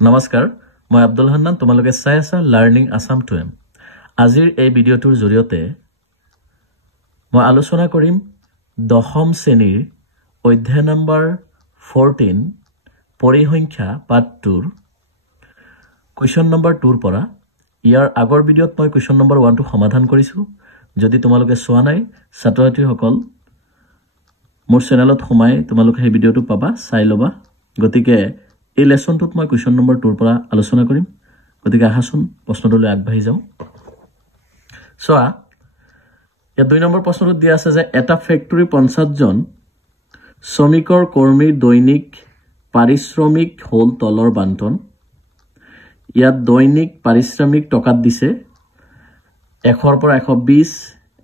নমস্কাৰ মই আব্দুল হান্নান তোমালোকে চাই আছা লাৰ্নিং আসাম 2M আজিৰ এই ভিডিঅ'টোৰ জৰিয়তে মই আলোচনা কৰিম দশম শ্ৰেণীৰ অধ্যায় নম্বৰ 14 পৰিসংখ্যা পাৰ্ট 2 কোৱেশ্চন নম্বৰ 2 ৰ পৰা ইয়াৰ আগৰ ভিডিঅ'ত মই কোৱেশ্চন নম্বৰ 1 টো সমাধান কৰিছো যদি তোমালোকে চোৱা নাই ছাত্ৰ-ছাত্ৰীসকল মোৰ চেনেলত সোমাই তোমালোকে এই ভিডিঅ'টো পাবা চাই লবা গতিকে এই লেসনটোত মই কোৱেশ্চন নম্বৰ 2 ৰ পৰা আলোচনা কৰিম গতিকে আহাচোন প্ৰশ্নটোলৈ আগবাঢ়ি যাও সোৱা এই 2 নম্বৰ প্ৰশ্নটোত দিয়া আছে যে এটা ফ্যাক্টৰী 50 জন শ্ৰমিকৰ কৰ্মীৰ দৈনিক পাৰিশ্ৰমিক হল তলৰ বান্টন ইয়াত দৈনিক পাৰিশ্ৰমিক টকাত দিছে 100 ৰ পৰা 120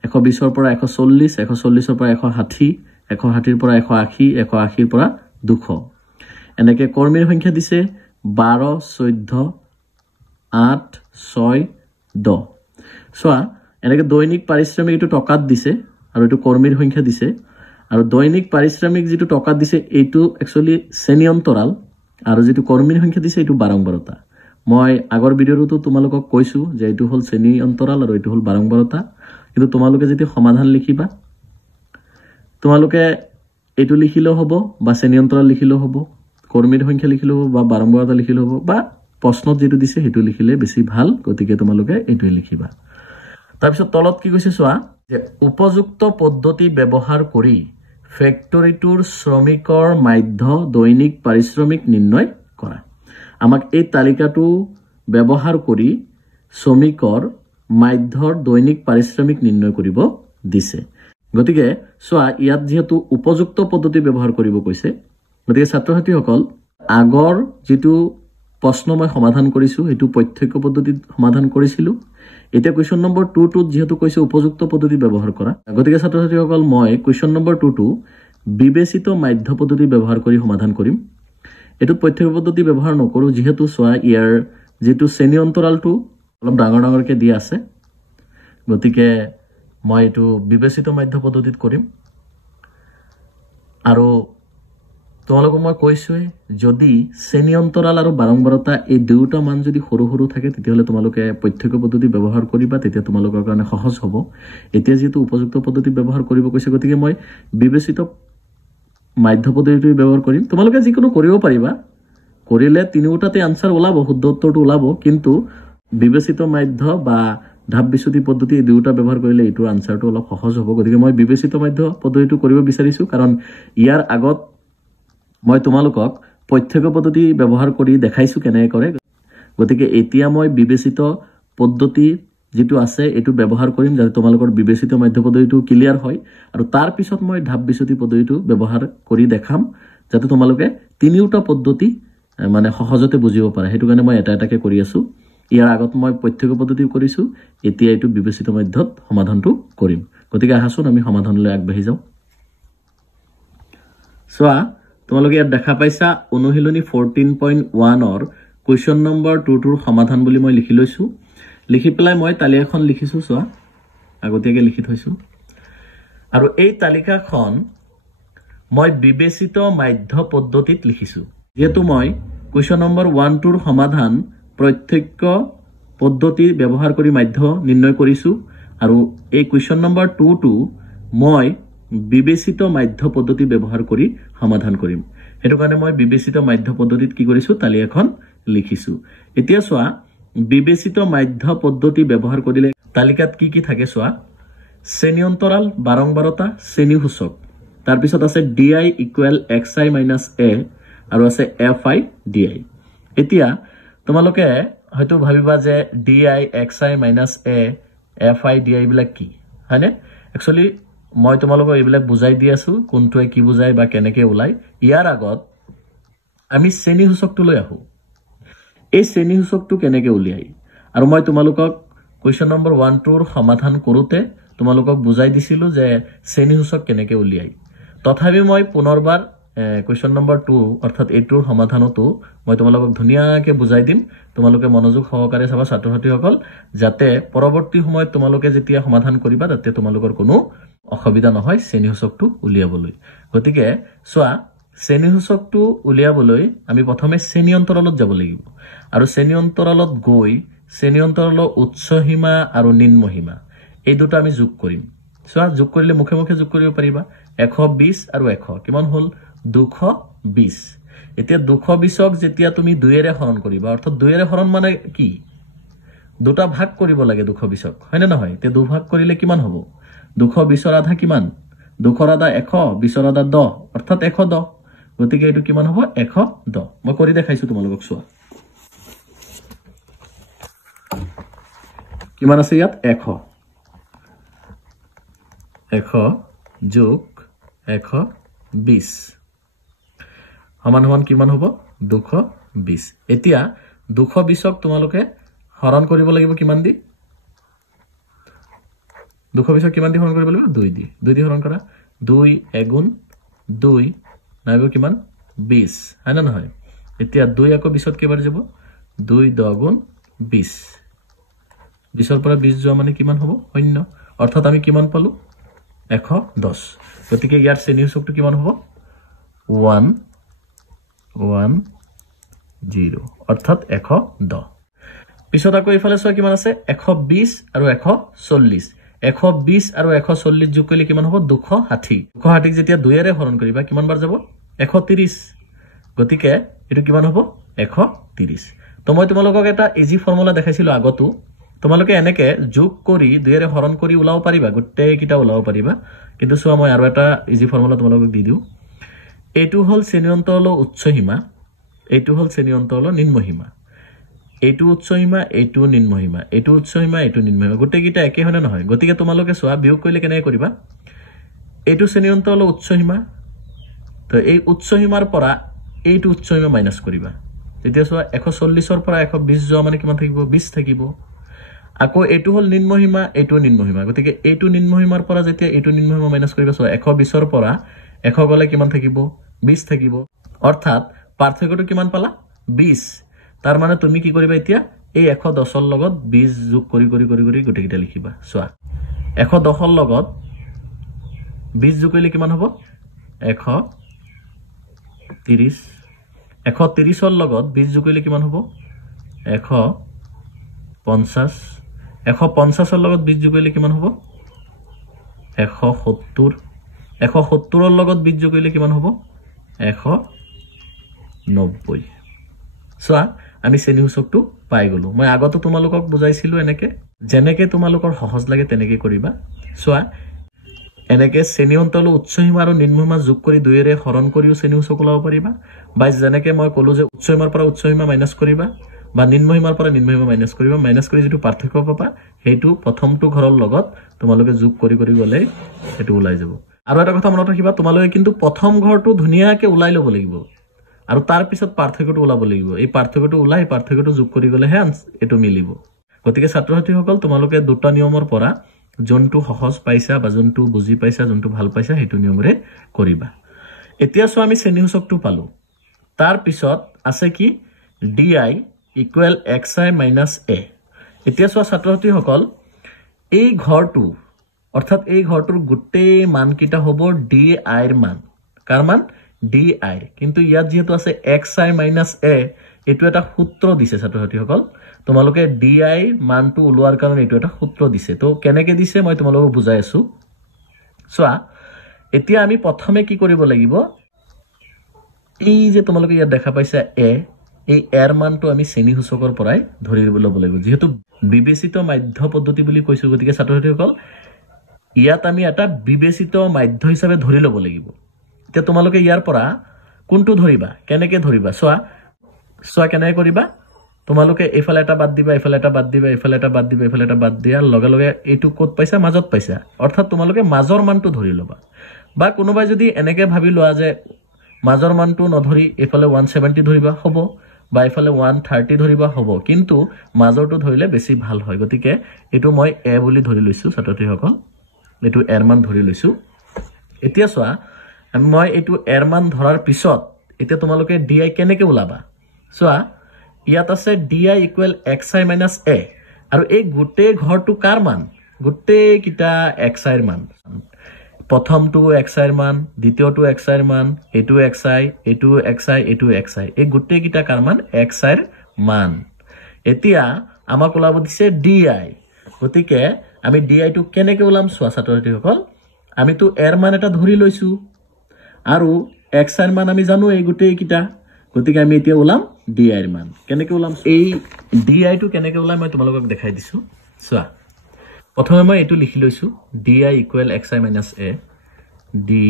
120 ৰ পৰা 140 140 ৰ পৰা 160 160 ৰ পৰা 180 180 ৰ পৰা 200 এনেকে কৰ্মীৰ সংখ্যা দিছে 12 14 8 6 10 সোৱা এনেকে দৈনিক পাৰিশ্ৰমিক এটো টকাত দিছে আৰু এটো কৰ্মীৰ সংখ্যা দিছে আৰু দৈনিক পাৰিশ্ৰমিক যেটো টকাত দিছে এটো একচুয়ালি শ্ৰেণী অন্তৰাল আৰু যেটো কৰ্মীৰ সংখ্যা দিছে এটো বাৰম্বাৰতা মই আগৰ ভিডিঅ'টো তোমালোকক কৈছো যে এটো হল শ্ৰেণী অন্তৰাল আৰু এটো হল বাৰম্বাৰতা কিন্তু তোমালোকে যদি সমাধান লিখিবা তোমালোকে এটো লিখিলেও হ'ব বা শ্ৰেণী অন্তৰাল লিখিলেও হ'ব কৰ্মীৰ সংখ্যা লিখিলেও হ'ব বা বাৰম্বাৰতা লিখিলেও হ'ব বা প্ৰশ্নত যেটো দিছে হেতু লিখিলে বেছি ভাল গতিকে তোমালোকে এটো লিখিবা তাৰপিছত তলত কি কৈছে চোৱা যে উপযুক্ত পদ্ধতি ব্যৱহাৰ কৰি ফ্যাক্টৰীটোৰ শ্ৰমিকৰ মাধ্য দৈনিক পাৰিশ্ৰমিক নিৰ্ণয় কৰা আমাক এই তালিকাটো ব্যৱহাৰ কৰি শ্ৰমিকৰ মাধ্যৰ দৈনিক পাৰিশ্ৰমিক নিৰ্ণয় কৰিব দিছে গতিকে চোৱা ইয়াত যেহেতু উপযুক্ত পদ্ধতি ব্যৱহাৰ কৰিব কৈছে গতিকে ছাত্ৰ-ছাত্ৰীসকল আগৰ যেটো প্ৰশ্ন মই সমাধান কৰিছো এটো প্ৰত্যক্ষ পদ্ধতিত সমাধান কৰিছিলো এতিয়া কোৱেশ্চন নম্বৰ 2 টোত যেহেতু কৈছে উপযুক্ত পদ্ধতি ব্যৱহাৰ কৰা গতিকে ছাত্ৰ-ছাত্ৰীসকল মই কোৱেশ্চন নম্বৰ 2 টো বিবেচিত মাধ্য পদ্ধতি ব্যৱহাৰ কৰি সমাধান কৰিম এটো প্ৰত্যক্ষ পদ্ধতি ব্যৱহাৰ নকৰো যেহেতু চোৱা ইয়াৰ যেটো শ্ৰেণী অন্তৰালটো অলপ ডাঙৰকে দিয়া আছে গতিকে মই এটো বিবেচিত মাধ্য পদ্ধতিত কৰিম আৰু তোমালোকক মই কৈছো যদি শ্ৰেণী অন্তৰাল আৰু বাৰম্বাৰতা এই দুটা মান যদি সৰু সৰু থাকে তেতিয়াহলে তোমালোকে প্ৰত্যক্ষ পদ্ধতি ব্যৱহাৰ কৰিবা তেতিয়া তোমালোকৰ কাৰণে সহজ হ'ব এতিয়া যেটো উপযুক্ত পদ্ধতি ব্যৱহাৰ কৰিব কৈছে গতিকে মই বিবেচিত মাধ্য পদ্ধতি ব্যৱহাৰ কৰিম তোমালোকে যিকোনো কৰিব পাৰিবা কৰিলে তিনিওটাতে আনসাৰ ওলাব শুদ্ধ উত্তৰটো ওলাব কিন্তু বিবেচিত মাধ্য বা ধাপ বিশুদ্ধি পদ্ধতি এই দুটা ব্যৱহাৰ কৰিলে এটো আনসাৰটো অলপ সহজ হ'ব গতিকে মই বিবেচিত মাধ্য পদ্ধতিটো কৰিব বিচাৰিছো কাৰণ ইয়াৰ আগত মই তোমালোকক প্ৰত্যক্ষ পদ্ধতি ব্যৱহাৰ কৰি দেখাইছো কেনে কৰে গতিকে এতিয়া মই বিবেচিত পদ্ধতি যেটো আছে এটো ব্যৱহাৰ কৰিম যাতে তোমালোকৰ বিবেচিত মাধ্য পদ্ধতিটো ক্লিয়াৰ হয় আৰু তাৰ পিছত মই ধাপ বিশুদ্ধি পদ্ধতিটো ব্যৱহাৰ কৰি দেখাম যাতে তোমালোকে তিনিওটা পদ্ধতি মানে সহজতে বুজিব পাৰা হেতু কাৰণে মই এটা এটাকে কৰি আছো ইয়াৰ আগত মই প্ৰত্যক্ষ পদ্ধতি কৰিছো এতিয়া এটো বিবেচিত মাধ্যত সমাধানটো কৰিম গতিকে আহাচোন আমি সমাধানলৈ আগবাঢ়ি যাও সোৱা তোমালোকে ইয়াত দেখা পাইছা অনুশীলনী 14.1 ৰ কোৱেশ্চন নম্বৰ 2 টোৰ সমাধান বুলি মই লিখি লৈছো লিখি পেলাই মই তালিকাখন লিখিছো সোৱা আগতীয়াকে লিখি থৈছো আৰু এই তালিকাখন মই বিবেচিত মাধ্য পদ্ধতিত লিখিছো যেহেতু মই কোৱেশ্চন নম্বৰ 1 টোৰ সমাধান প্ৰত্যক্ষ পদ্ধতি ব্যৱহাৰ কৰি মাধ্য নিৰ্ণয় কৰিছো আৰু এই কোৱেশ্চন নম্বৰ 2 টো মই বিবেচিত মাধ্য পদ্ধতি ব্যৱহাৰ কৰি সমাধান কৰিম হেতু কাৰণে মই বিবেচিত মাধ্য পদ্ধতিত কি কৰিছো তালিকাখন লিখিছো এতিয়া চোৱা বিবেচিত মাধ্য পদ্ধতি ব্যৱহাৰ কৰিলে তালিকাত কি থাকে চোৱা শ্ৰেণী অন্তৰাল বাৰম্বাৰতা শ্ৰেণী সূচক তাৰ পিছত আছে di = xi - a আৰু আছে fi di এতিয়া তোমালোকে হয়তো ভাবিবা যে di xi - a fi di বিলাক কি হয়নে একচুয়ালি মই তোমালোকক এইবিলাক বুজাই দি আছো কোনটোৱে কি বুজাই বা কেনেকে ওলাই ইয়াৰ আগত আমি শ্ৰেণী সূচকটো লৈ আহো এই শ্ৰেণী সূচকটো কেনেকে উলিয়াই আৰু মই তোমালোকক কোৱেশ্চন নম্বৰ 1 টোৰ সমাধান কৰোতে তোমালোকক বুজাই দিছিলো যে শ্ৰেণী সূচক কেনেকে উলিয়াই তথাপি মই পুনৰবাৰ কোৱেশ্চন নম্বৰ 2 অৰ্থাৎ এটোৰ সমাধানটো মই তোমালোকক ধুনিয়াকে বুজাই দিম তোমালোকে মনোযোগ সহকাৰে চাবা ছাত্ৰ-ছাত্ৰীসকল যাতে পৰৱৰ্তী সময়ত তোমালোকে যেতিয়া সমাধান কৰিবা তাতে তোমালোকৰ কোনো অসুবিধা নহয় শ্ৰেণী সূচকটো উলিয়াবলৈ গতিকে চোৱা শ্ৰেণীসূচকটো উলিয়াবলৈ আমি প্ৰথমে শ্ৰেণী অন্তৰালত যাব লাগিব আৰু শ্ৰেণী অন্তৰালত গৈ শ্ৰেণী অন্তৰালৰ উচ্চ সীমা আৰু নিম্ন সীমা এই দুটা আমি যোগ কৰিম চোৱা যোগ কৰিলে মুখে মুখে যোগ কৰিব পাৰিবা 120 আৰু 100 কিমান হ'ল 220 এতিয়া 220ক যেতিয়া তুমি 2 এৰে হৰণ কৰিবা অৰ্থাৎ 2 এৰে হৰণ মানে কি দুটা ভাগ কৰিব লাগে 220ক হয়নে নহয় তে দুভাগ কৰিলে কিমান হ'ব 220ৰ আধা কিমান 2ৰ আধা 100 20ৰ আধা 10 অৰ্থাৎ 110 গতিকে এটো কিমান হ'ব 110 মই কৰি দেখাইছো তোমালোকক চোৱা কিমান আছে ইয়াত 100 যোগ 120 সমান সমান কিমান হ'ব 220 এতিয়া 220ক তোমালোকে হৰণ কৰিব লাগিব কিমান দি 220ক কিমান দি হৰণ কৰিব লাগিব 2 দি হৰণ কৰা 2 এগুণ 2 নাইব কিমান 20 হয় না নহয় এতিয়া 2 আকৌ 20ত কেবাৰ যাব 2 10 গুণ 20 20ৰ পৰা 20 যোৱা মানে কিমান হ'ব শূন্য অৰ্থাৎ আমি কিমান পালো 110 গতিকে ইয়াৰ শ্ৰেণীসূচকটো কিমান হ'ব 110 অৰ্থাৎ 110 পিছত আকৌ ইফালে চোৱা কিমান আছে 120 আৰু 140 120 আৰু 140 যোগ কৰিলে কিমান হ'ব 260 260ক যেতিয়া 2 এৰে হৰণ কৰিবা কিমান বাৰ যাব 130 গতিকে এটো কিমান হ'ব 130 তো মই তোমালোকক এটা ইজি ফৰ্মুলা দেখাইছিলো আগতো তোমালোকে এনেকে যোগ কৰি 2 এৰে হৰণ কৰি উলাব পাৰিবা গোটেই কিটা উলাব পাৰিবা কিন্তু চোৱা মই আৰু এটা ইজি ফৰ্মুলা তোমালোকক দি দিও এটো হল শ্ৰেণী অন্তৰালৰ উচ্চ সীমা এটো হল শ্ৰেণী অন্তৰালৰ নিম্ন সীমা এটো উচ্চ সীমা এটো নিম্ন সীমা এটো উচ্চ সীমা এটো নিম্ন সীমা গোটেই কিটা একে হয়নে নহয় গতিকে তোমালোকে চোৱা বিয়োগ কৰিলে কেনে কৰিবা এটো শ্ৰেণী অন্তৰালৰ উচ্চ সীমা তো এই উচ্চ সীমাৰ পৰা এইটো উচ্চ সীমা মাইনাস কৰিবা তেতিয়া চোৱা 140ৰ পৰা 120 যোৱা মানে কিমান থাকিব 20 থাকিব আকৌ এটো হল নিম্ন সীমা এটো নিম্ন সীমা গতিকে এটো নিম্ন সীমাৰ পৰা যেতিয়া এটো নিম্ন সীমা মাইনাস কৰিবা চোৱা 120ৰ পৰা 100 গলে কিমান থাকিব 20 থাকিব অৰ্থাৎ পাৰ্থক্যটো কিমান পালা 20 তাৰ মানে তুমি কি কৰিবা এতিয়া এই 110ৰ লগত 20 যোগ কৰি গোটেই কিটা লিখিবা চোৱা 110ৰ লগত 20 যোগ কৰিলে কিমান হ'ব 130 130ৰ লগত 20 যোগ কৰিলে কিমান হ'ব 150 150ৰ লগত 20 যোগ কৰিলে কিমান হ'ব 170 170ৰ লগত 20 যোগ কৰিলে কিমান হ'ব 190 চোৱা আমি শ্ৰেণীসূচকটো পাই গলো মই আগতে তোমালোকক বুজাইছিলো এনেকে যেনেকে তোমালোকৰ সহজ লাগে তেনেকে কৰিবা চোৱা এনেকে শ্ৰেণী অন্তৰালৰ উচ্চ সীমা আৰু নিম্ন সীমা যোগ কৰি 2 এৰে হৰণ কৰিও শ্ৰেণীসূচক ওলাব পাৰিবা বা যেনেকে মই কলো যে উচ্চ সীমাৰ পৰা উচ্চ সীমা মাইনাস কৰিবা বা নিম্ন সীমাৰ পৰা নিম্ন সীমা মাইনাস কৰিবা মাইনাস কৰি যেটো পাৰ্থক্য পাবা হেইটো প্ৰথমটো ঘৰৰ লগত তোমালোকে যোগ কৰি গলে এটো ওলাই যাব আৰু এটা কথা মনত ৰাখিবা তোমালোকে কিন্তু প্ৰথম ঘৰটো ধুনিয়াকে ওলাই লব লাগিব আৰু তাৰ পিছত পাৰ্থক্যটো ওলাব লাগিব এই পাৰ্থক্যটো ওলাই পাৰ্থক্যটো যোগ কৰি গলে হে এটো মিলিব গতিকে ছাত্ৰ-ছাত্ৰীসকল তোমালোকে দুটা নিয়মৰ পৰা যোনটো সহজ পাইছা বা যোনটো বুজি পাইছা যোনটো ভাল পাইছা হেতু নিয়মৰে কৰিবা এতিয়া সো আমি শ্ৰেণীসূচকটো পালো তাৰ পিছত আছে কি di equal xi minus a এতিয়া সো ছাত্ৰ-ছাত্ৰীসকল এই ঘৰটো অৰ্থাৎ এই ঘৰটোৰ গোটেই মান কিটা হ'ব di ৰ মান কাৰ মান di কিন্তু ইয়াত যেহেতু আছে xi minus a এটো এটা সূত্ৰ দিছে ছাত্ৰ-ছাত্ৰীসকল তোমালোকে di মানটো উলোৱাৰ কাৰণে এটো এটা সূত্ৰ দিছে তো কেনেকে দিছে মই তোমালোকক বুজাই আছো চোৱা এতিয়া আমি প্ৰথমে কি কৰিব লাগিব এই যে তোমালোকে ইয়াত দেখা পাইছা a এই এৰ মানটো আমি শ্ৰেণীসূচকৰ পৰাই ধৰি ল'ব লাগিব যেহেতু বিবেচিত মাধ্য পদ্ধতি বুলি কৈছো গতিকে ছাত্ৰ-ছাত্ৰীসকল ইয়াত আমি এটা বিবেচিত মাধ্য হিচাপে ধৰি ল'ব লাগিব এতিয়া তোমালোকে ইয়াৰ পৰা কোনটো ধৰিবা কেনেকে ধৰিবা চোৱা কেনেকৈ কৰিবা তোমালোকে এফালে এটা বাদ দিবা এফালে এটা বাদ দিবা এফালে এটা বাদ দিবা এফালে এটা বাদ দিয়া লগে লগে এটো কোড পাইছা মাজত পাইছা অৰ্থাৎ তোমালোকে মাজৰ মানটো ধৰি লবা বা কোনোবাই যদি এনেকে ভাবি লোৱা যে মাজৰ মানটো নধৰি এফালে 170 ধৰিবা হ'ব বা এফালে 130 ধৰিবা হ'ব কিন্তু মাজৰটো ধৰিলে বেছি ভাল হয় গতিকে এটো মই a বুলি ধৰি লৈছো ছাত্ৰ-ছাত্ৰীসকল এটো এৰ মান ধৰি লৈছো এতিয়া চোৱা মই এটো এৰ মান ধৰাৰ পিছত এতিয়া তোমালোকে di কেনেকে উলাবা চোৱা ইয়াত আছে di equal xi minus a আৰু এই গোটেই ঘৰটো কাৰ মান গোটেই কিটা xi ৰ মান প্ৰথমটো xi ৰ মান দ্বিতীয়টো xi ৰ মান এটো xi এটো xi এটো xi এই গোটেই কিটা কাৰ মান xi ৰ মান এতিয়া আমাক ওলাব দিছে di গতিকে আমি di টো কেনেকৈ ওলাম সোৱা ছাত্ৰছাত্ৰীসকল আমি তো এৰ মান এটা ধৰি লৈছো আৰু xi ৰ মান আমি জানো এই গোটেই কিটা গতিকে আমি এতিয়া ওলাম di ৰ মান কেনেকৈ ওলাম এই di টো কেনেকৈ ওলাম মই তোমালোকক দেখাই দিছো সোৱা প্ৰথমে মই এটো লিখি লৈছো di equal xi minus a di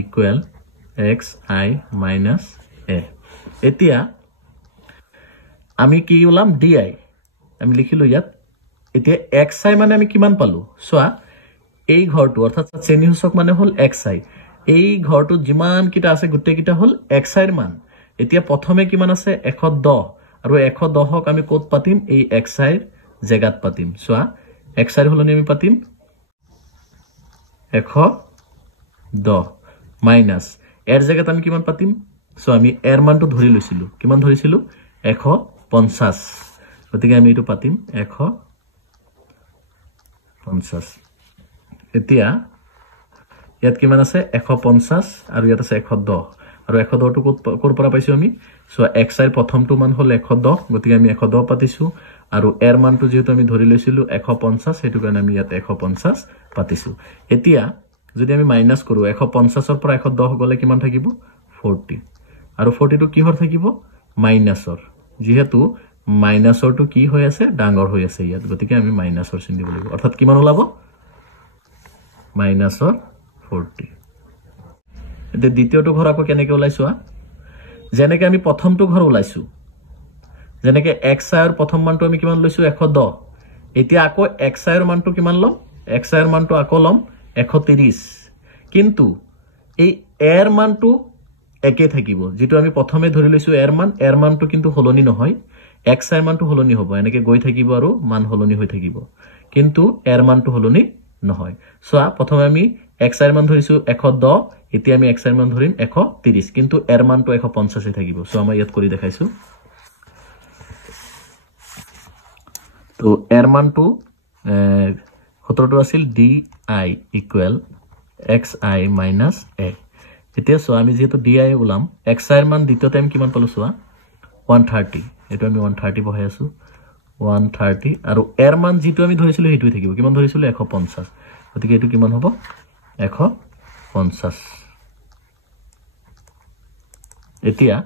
equal xi minus a এতিয়া আমি কি ওলাম di আমি লিখিলো ইয়াত এতিয়া xi মানে আমি কিমান পালো সোৱা এই ঘৰটো অৰ্থাৎ শ্ৰেণীসূচক মানে হল xi এই ঘৰটো যিমান কিটা আছে গোটেই কিটা হল xi ৰ মান এতিয়া প্ৰথমে কিমান আছে 110 আৰু 110 ক আমি ক'ত পাতিম এই xi ৰ জায়গাত পাতিম সোৱা xi ৰ হলনি আমি পাতিম 110 মাইনাস এৰ জায়গাত আমি কিমান পাতিম সো আমি এৰ মানটো ধৰি লৈছিলো কিমান ধৰিছিলো 150 গতিকে আমি এটো পাতিম 150 এতিয়া ইয়াত কিমান আছে 150 আৰু ইয়াত আছে 110 আৰু 110 টো কোৰ পৰা পাইছো আমি সো xi ৰ প্ৰথমটো মান হল 110 গতিকে আমি 110 পাতিছো আৰু এৰ মানটো যেহেতু আমি ধৰি লৈছিলো 150 হেতু কাৰণে আমি ইয়াত 150 পাতিছো এতিয়া যদি আমি মাইনাস কৰো 150 ৰ পৰা 110 গলে কিমান থাকিব 40 আৰু 40 টো কিহৰ থাকিব মাইনাসৰ যেহেতু মাইনাসৰ টো কি হৈ আছে ডাঙৰ হৈ আছে ইয়াত গতিকে আমি মাইনাসৰ চিন দিব লাগিব অৰ্থাৎ কিমান ওলাব মাইনাসৰ 40 এতিয়া দ্বিতীয়টো ঘৰ আকৌ কেনেকৈ ওলাইছো যেনেকৈ আমি প্ৰথমটো ঘৰ ওলাইছো যেনেকৈ xi ৰ প্ৰথম মানটো আমি কিমান লৈছো 110 এতিয়া আকৌ xi ৰ মানটো কিমান লম xi ৰ মানটো আকৌ লম 130 কিন্তু এই এৰ মানটো একে থাকিব যেটো আমি প্ৰথমে ধৰি লৈছো এৰ মানটো কিন্তু হলনি নহয় xi ৰ মানটো হলনি হ'ব এনেকৈ গৈ থাকিব আৰু মান হলনি হৈ থাকিব কিন্তু এৰ মানটো হলনি নহয় সোৱা প্ৰথমে আমি xi ৰ মান ধৰিছো 110 এতিয়া আমি xi ৰ মান ধৰিম 130 কিন্তু এৰ মানটো 150 হৈ থাকিব সো আমি ইয়াত কৰি দেখাইছো তো এৰ মানটো সূত্ৰটো আছিল di equal xi minus a এতিয়া সো আমি যেহেতু di ওলাম xi এর মান দ্বিতীয় টাইম কিমান পালো সোৱা 130 এটো আমি 130 বহাই আছো 130 আৰু এৰ মান যেটো আমি ধৰিছিলো হেতুই থাকিব কিমান ধৰিছিলো 150 গতিকে এটো কিমান হ'ব 150 এতিয়া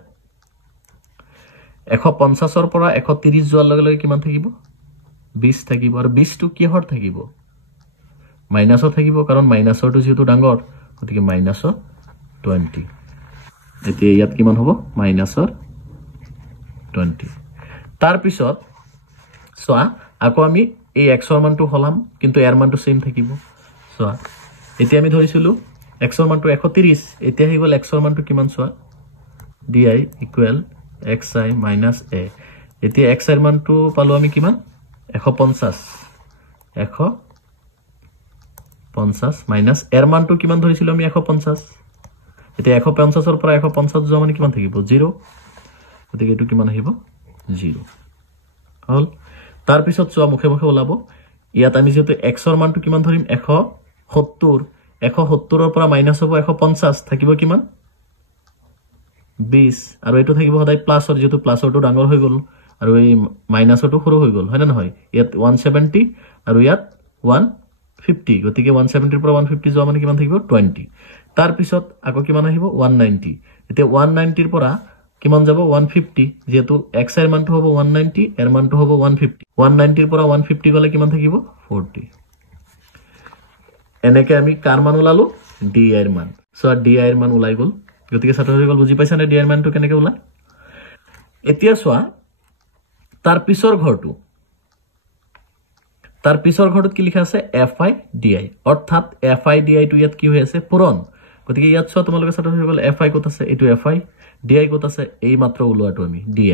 150 ৰ পৰা 130 যোৱাৰ লগে লগে কিমান থাকিব 20 থাকিব আৰু 20 টো কিহৰ থাকিব মাইনাসৰ থাকিব কাৰণ মাইনাসৰ টো যেটো ডাঙৰ গতিকে মাইনাসৰ 20 এতিয়া ইয়াত কিমান হ'ব মাইনাসৰ 20 তাৰ পিছত সোৱা আকৌ আমি এই x ৰ মানটো হলাম কিন্তু এৰ মানটো সেম থাকিব সোৱা এতিয়া আমি ধৰিছিলো x ৰ মানটো 130 এতিয়া হৈ গল x ৰ মানটো কিমান সোৱা di equal xi minus a এতিয়া x ৰ মানটো পালো আমি কিমান 150 মাইনাস এৰ মানটো কিমান ধৰিছিলো আমি 150 এতিয়া 150 ৰ পৰা 150 যোৱা মানে কিমান থাকিব 0 গতিকে এটো কিমান আহিব 0 হল তাৰ পিছত সোৱা মুখে মুখে ওলাব ইয়াত আমি যেটো x ৰ মানটো কিমান ধৰিম 170 170 ৰ পৰা মাইনাস হ'ব 150 থাকিব কিমান 20 আৰু এটো থাকিব সদায় প্লাসৰ যেটো প্লাসৰটো ডাঙৰ হৈ গল আৰু এই মাইনাসৰটো সৰু হৈ গল হয় না নহয় ইয়াত 170 আৰু ইয়াত 150 গতিকে 170 ৰ পৰা 150 যোৱা মানে কিমান থাকিব 20 তাৰ পিছত আকৌ কিমান আহিব 190 এতিয়া 190 ৰ পৰা কিমান যাব 150 যেহেতু x ৰ মানটো হ'ব 190 এৰ মানটো হ'ব 150 190 ৰ পৰা 150 গলে কিমান থাকিব 40 এনেকৈ আমি কাৰ মান ওলালো di ৰ মান সো di ৰ মান ওলাই গল গতিকে ছাত্ৰসকল বুজি পাইছা নে di ৰ মানটো কেনেকৈ ওলাই এতিয়া সোৱা তাৰ পিছৰ ঘৰটোত কি লিখা আছে fi di অৰ্থাৎ fi di টো ইয়াত কি হৈ আছে পূৰণ গতিকে ইয়াত সোৱা তোমালোকে ছাত্ৰসকল fi কত আছে এটো fi di কত আছে এই মাত্ৰ ওলোৱাটো আমি di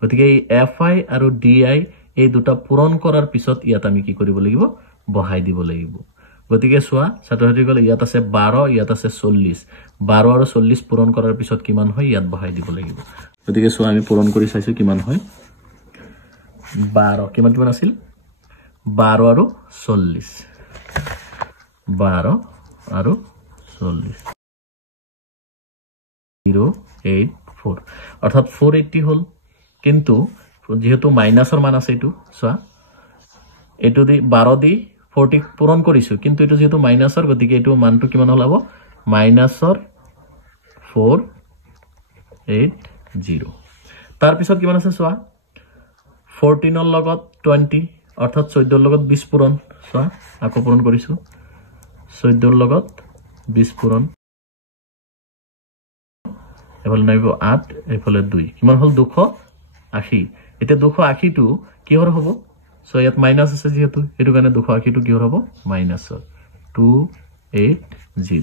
গতিকে এই fi আৰু di এই দুটা পূৰণ কৰাৰ পিছত ইয়াত আমি কি কৰিব লাগিব বহাই দিব লাগিব গতিকে সোৱা ছাত্ৰসকল ইয়াত আছে 12 ইয়াত আছে 40 12 আৰু 40 পূৰণ কৰাৰ পিছত কিমান হয় ইয়াত বহাই দিব লাগিব গতিকে সোৱা আমি পূৰণ কৰি চাইছো কিমান হয় 12 কিমান আছিল 12 আৰু 40 12 আৰু 40 084 অৰ্থাৎ 480 হল কিন্তু যেহেতু মাইনাসৰ মান আছে এটো সোয়া এটো দি 12 দি 40 পূৰণ কৰিছো কিন্তু এটো যেহেতু মাইনাসৰ গতিকে এটো মানটো কিমান হলাব মাইনাসৰ 480 তাৰ পিছত কিমান আছে সোয়া 14 ৰ লগত 20 অৰ্থাৎ 14 ৰ লগত 20 পূৰণ সোয়া আকৌ পূৰণ কৰিছো 14 ৰ লগত 20 পূৰণ এফালে নাইব 8 এফালে 2 কিমান হল 280 এটা 280 টো কিহৰ হ'ব সো ইয়াত মাইনাস আছে যেহেতু এটো কাৰণে 280 টো কিহৰ হ'ব মাইনাসৰ 280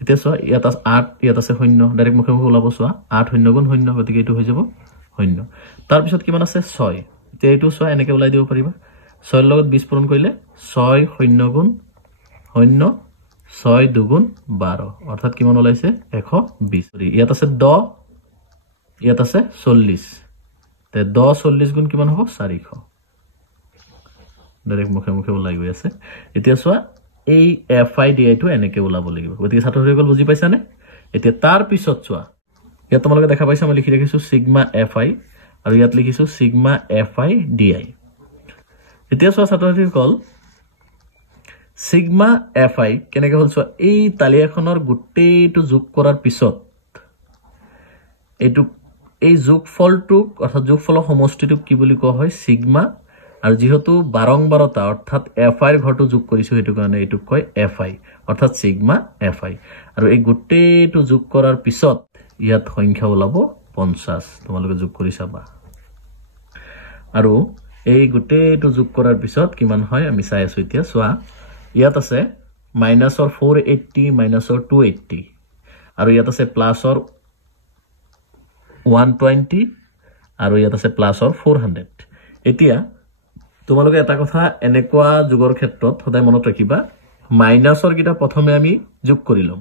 এটা সো ইয়াত আছে 8 ইয়াত আছে 0 ডাইৰেক্ট মুখে মুখে ওলাব সো 8 0 গুণ 0 গতিকে এটো হৈ যাব 0 তাৰ পিছত কিমান আছে 6 তে এটো সো এনেকে ওলাই দিব পাৰিবা 6 ৰ লগত 20 পূৰণ কৰিলে 6 0 গুণ 0 6 2 গুণ 12 অৰ্থাৎ কিমান ওলাইছে 120 ইয়াত আছে 10 ইয়াত আছে 40 তে 10 40 গুণ কিমান হ'ব 400 ডাইৰেক্ট মুখে মুখে ওলাই গৈ আছে এতিয়া সোয়া এই এফআই ডিআই টো এনেকে ওলাব লাগিব গতিকে ছাত্ৰসকল বুজি পাইছানে এতিয়া তাৰ পিছত সোয়া ইয়াত তোমালোকে দেখা পাইছা মই লিখি ৰাখিছো সিগমা এফআই আৰু ইয়াত লিখিছো সিগমা এফআই ডিআই এতিয়া সোয়া ছাত্ৰসকল সিগমা এফআই কেনেকে হল সোয়া এই তালিকাখনৰ গুটেইটো যোগ কৰাৰ পিছত এটো এই যোগফলটোক অৰ্থাৎ যোগফলৰ সমষ্টিটোক কি বুলি কোৱা হয় সিগমা আৰু যেহেতু বাৰংবাৰতা অৰ্থাৎ এফআই ৰ ঘৰটো যোগ কৰিছো হেতু কাৰণে এটো কয় এফআই অৰ্থাৎ সিগমা এফআই আৰু এই গুটেইটো যোগ কৰাৰ পিছত ইয়াত সংখ্যা ওলাব 50 তোমালোকে যোগ কৰি চাবা আৰু এই গুটেইটো যোগ কৰাৰ পিছত কিমান হয় আমি চাই আছো এতিয়া সোয়া ইয়াত আছে মাইনাসৰ 480 মাইনাসৰ 280 আৰু ইয়াত আছে প্লাসৰ 120 আৰু ইয়াত আছে প্লাসৰ 400 এতিয়া তোমালোকে এটা কথা এনেকুৱা যোগৰ ক্ষেত্ৰত সদায় মনত ৰাখিবা মাইনাসৰ কিটা প্ৰথমে আমি যোগ কৰি লম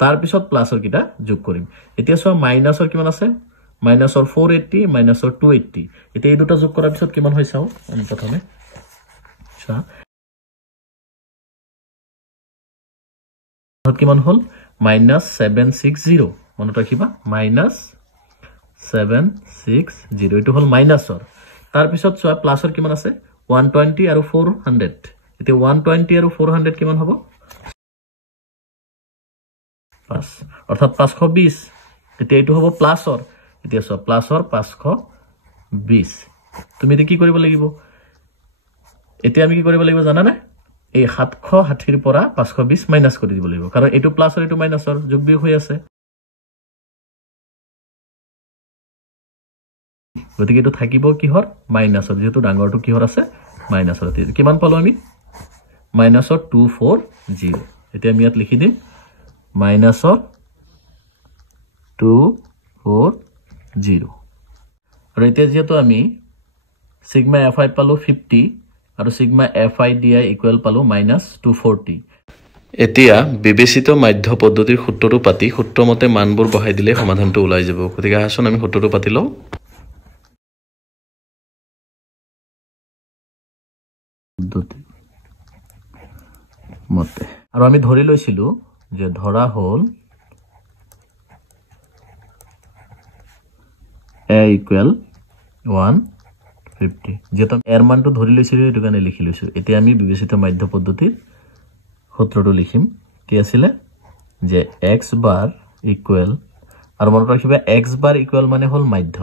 তাৰ পিছত প্লাসৰ কিটা যোগ কৰিম এতিয়া সোয়া মাইনাসৰ কিমান আছে মাইনাসৰ 480 মাইনাসৰ 280 এতিয়া এই দুটা যোগ কৰাৰ পিছত কিমান হয় চাও আমি প্ৰথমে সোয়া কিমান হল -760 মনত ৰাখিবা -760 এটো হল মাইনাসৰ তাৰ পিছত সোয়া প্লাসৰ কিমান আছে 120 আৰু 400 এতিয়া 120 আৰু 400 কিমান হ'ব 5 অৰ্থাৎ 520 এতিয়া এটো হ'ব প্লাসৰ এতিয়া সোয়া প্লাসৰ 520 তুমি এটো কি কৰিব লাগিব এতিয়া আমি কি কৰিব লাগিব জানা না এই 760 ৰ পৰা 520 মাইনাস কৰি দিব লাগিব কাৰণ এটো প্লাসৰ এটো মাইনাসৰ যোগ বিয়োগ হৈ আছে গতিকে এটো থাকিব কিহৰ মাইনাসৰ যেহেতু ডাঙৰটো কিহৰ আছে মাইনাসৰ কিমান পালো আমি মাইনাসৰ 240 এতিয়া আমি ইয়াত লিখি দিম মাইনাসৰ 240 আৰু এতিয়া যেহেতু আমি সিগমা এফআই পালো 50 আৰু সিগমা এফআই ডিআই ইকুৱেল পালো -240 এতিয়া বিবেচিত মাধ্য পদ্ধতিৰ সূত্ৰটো পাতি সূত্ৰমতে মানবোৰ বহাই দিলে সমাধানটো ওলাই যাব গতিকে আহাচোন আমি সূত্ৰটো পাতি লও মতে আৰু আমি ধৰি লৈছিলো যে ধৰা হল a equal 150 যেটা এৰ মানটো ধৰি লৈছিলো এটো কাৰণে লিখি লৈছো এতিয়া আমি বিবেচিত মাধ্য পদ্ধতিৰ সূত্ৰটো লিখিম কি আছিল যে x bar equal আৰু মনত ৰাখিবা x bar equal মানে হল মাধ্য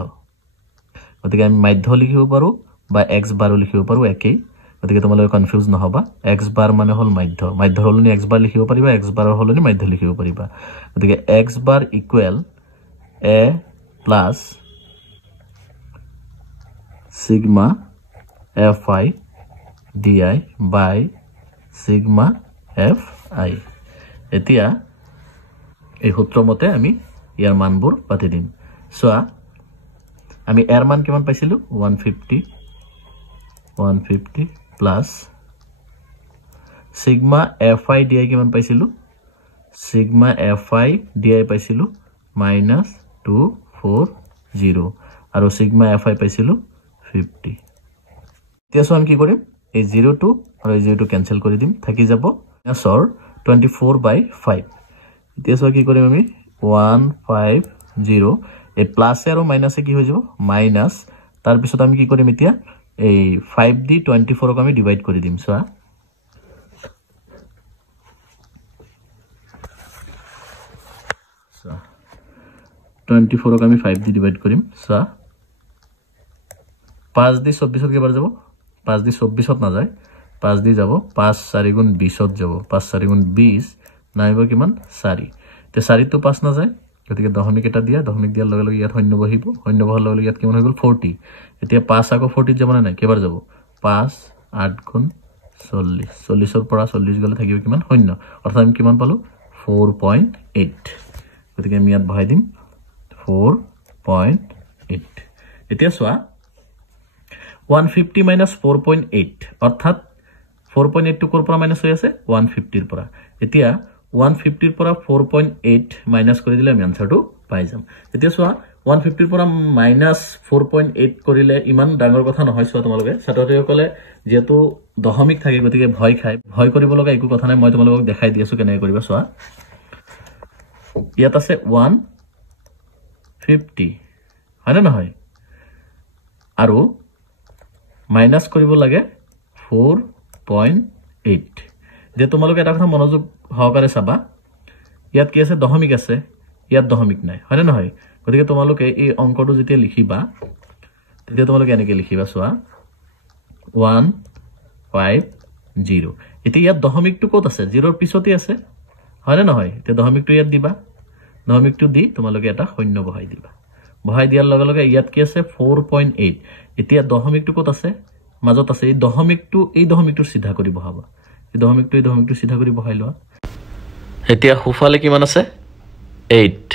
গতিকে আমি মাধ্য লিখিব পাৰো বা x bar লিখিব পাৰো একেই গতিকে তোমালোকে কনফিউজ নহবা x bar মানে হল মাধ্য মাধ্য হলনি x bar লিখিব পাৰিবা x bar হলনি মাধ্য লিখিব পাৰিবা গতিকে x bar equal a plus sigma fi di by sigma fi এতিয়া এই সূত্র মতে আমি ইয়াৰ মানবোৰ পাতি দিম সোয়া আমি এর মান কিমান পাইছিলো 150 প্লাস sigma fi di কিমান পাইছিলো sigma fi di পাইছিলো -240 আৰু sigma fi পাইছিলো 50 এতিয়া আমি কি কৰিম এই 02 আৰু এই 02 ক্যান্সেল কৰি দিম থাকি যাব মাইনাসৰ 24/5 এতিয়া সো কি কৰিম আমি 150 এই প্লাস আৰু মাইনাসে কি হৈ যাব মাইনাস তাৰ পিছত আমি কি কৰিম এতিয়া এই 5 দি 24 ক আমি ডিভাইড কৰি দিম সো 24 ক আমি 5 দি ডিভাইড কৰিম সো 5 দি 24 কেবাৰ যাব 5 দি 24 না যায় 5 দি যাব 5 4 গুণ 20 যাব 5 4 গুণ 20 নাইব কিমান 4 তে 4 তো 5 না যায় গতিকে দশমিক এটা দিয়া দশমিক দিয়াৰ লগে লগে ইয়াত শূন্য বহিব শূন্য বহাৰ লগে লগে ইয়াত কিমান হৈ গল 40 এতিয়া 5 আকৌ 40 যাব না নাই কেবাৰ যাব 5 8 গুণ 40 40 ৰ পৰা 40 গলে থাকিব কিমান শূন্য অৰ্থাৎ আমি কিমান পালো 4.8 গতিকে আমি ইয়াত বহাই দিম 4.8 এতিয়া সোৱা 150 minus 4.8 অৰ্থাৎ 4.8 টু কোৰ পৰা মাইনাস হৈ আছে 150 ৰ পৰা এতিয়া 150 ৰ পৰা 4.8 মাইনাস কৰি দিলে আমি আনসাৰটো পাই যাম এতিয়া সোৱা 150 ৰ পৰা মাইনাস 4.8 কৰিলে ইমান ডাঙৰ কথা নহয় সোৱা তোমালোকে ছাত্ৰসকলে যেটো দশমিক থাকে গতিকে ভয় কৰিব লগা একো কথা নাই মই তোমালোকক দেখাই দি আছো কেনে কৰিবা সোৱা ইয়াত আছে 150 হয় না নহয় আৰু মাইনাস কৰিব লাগে 4.8 যে তোমালোকে এটা কথা মনোযোগ সহকাৰে চাবা ইয়াত কি আছে দশমিক আছে ইয়াত দশমিক নাই হয় না নহয় গতিকে তোমালোকে এই অংকটো যেতিয়া লিখিবা তেতিয়া তোমালোকে এনেকৈ লিখিবা সোৱা 150 এতিয়া ইয়াত দশমিকটো ক'ত আছে 0 ৰ পিছতে আছে হয় না নহয় এতিয়া দশমিকটো ইয়াত দিবা দশমিকটো দি তোমালোকে এটা শূন্য বহাই দিবা বহাই দিয়াৰ লগে লগে ইয়াত কি আছে 4.8 এতিয়া দশমিকটো ক'ত আছে মাজত আছে এই দশমিকটো সিধা কৰি বহাবা এই দশমিকটো সিধা কৰি বহাই লোৱা এতিয়া হুফালে কিমান আছে 8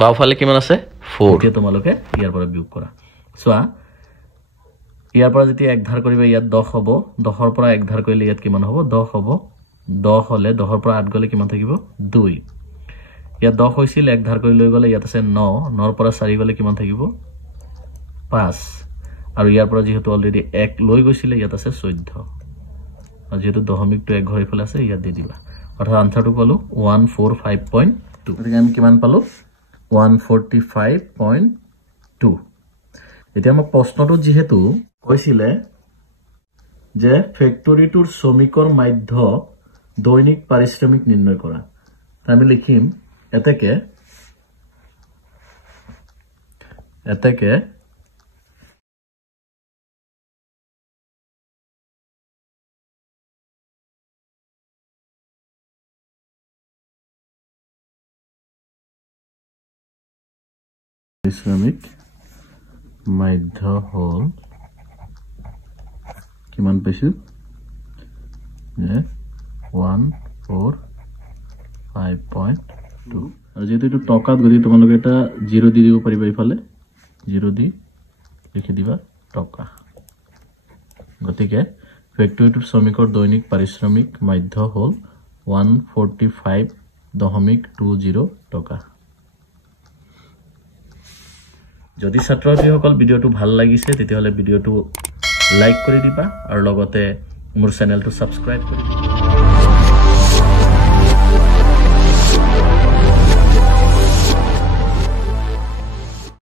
বাওফালে কিমান আছে 4 এতিয়া তোমালোকে ইয়াৰ পৰা বিয়োগ কৰা সোৱা ইয়াৰ পৰা যেতিয়া এক ধাৰ কৰিবা ইয়াত 10 হ'ব 10 ৰ পৰা এক ধাৰ কৰিলে ইয়াত কিমান হ'ব 10 হ'ব 10 হলে 10 ৰ পৰা 8 গলে কিমান থাকিব 2 ইয়াত 10 হৈছিল এক ধাৰ কৰি লৈ গলে ইয়াত আছে 9 9 ৰ পৰা 4 গলে কিমান থাকিব 5 আৰু ইয়াৰ পৰা যেহেতু অলৰেডি 1 লৈ গৈছিল ইয়াত আছে 14 আৰু যেহেতু দশমিকটো এক ঘৰ ইফালে আছে ইয়াত দি দিবা অৰ্থাৎ আনসাৰটো পালো 145.2 গতিকে আমি কিমান পালো 145.2 এতিয়া মই প্ৰশ্নটো যেহেতু কৈছিলে যে ফ্যাক্টৰীটোৰ শ্ৰমিকৰ মাধ্য দৈনিক পাৰিশ্ৰমিক নিৰ্ণয় কৰা আমি লিখিম এতেকে শ্ৰমিক মাধ্য হল কিমান পাইছো 145.2 আৰু যেহেতু এটো টকাত গতি তোমালোকে এটা 0 দি দিব পাৰিবা ইফালে 0 দি লিখি দিবা টকা গতিকে ফ্যাক্টৰীটোৰ শ্ৰমিকৰ দৈনিক পাৰিশ্ৰমিক মাধ্য হল 145.20 টকা যদি ছাত্ৰছাত্ৰীসকল ভিডিওটো ভাল লাগিছে তেতিয়াহলে ভিডিওটো লাইক কৰি দিবা আৰু লগতে মোৰ চেনেলটো সাবস্ক্ৰাইব কৰি দিবা